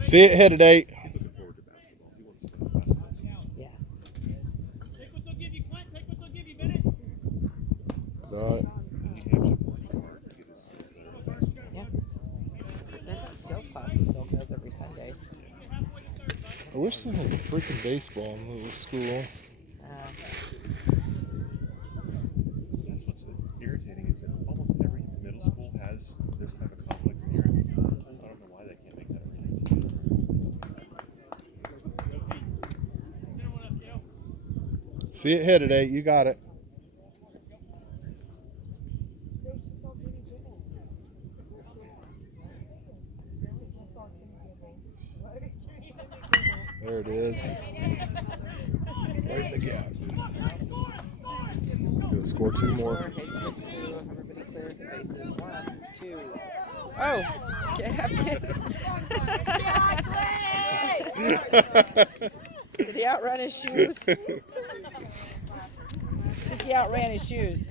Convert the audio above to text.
See it hit at 8. He's looking forward to basketball. He wants to go to basketball too. Yeah. Take what they'll give you, Clint. Take what they'll give you, Bennett. Right. New Hampshire works hard to get his skills better at basketball. Yeah. There's that skills class he still goes every Sunday. I wish they had freaking baseball in the little school. That's what's irritating is that almost every middle school has this type of complex near it. I don't know why they can't make that a reality. See it hit at 8. You got it. There it is. Right in the gap. Gonna score 2 more. Hayden gets 2. Everybody clears the bases. 1, 2. Oh! Get up, kid. Did he outrun his shoes? I think he outran his shoes.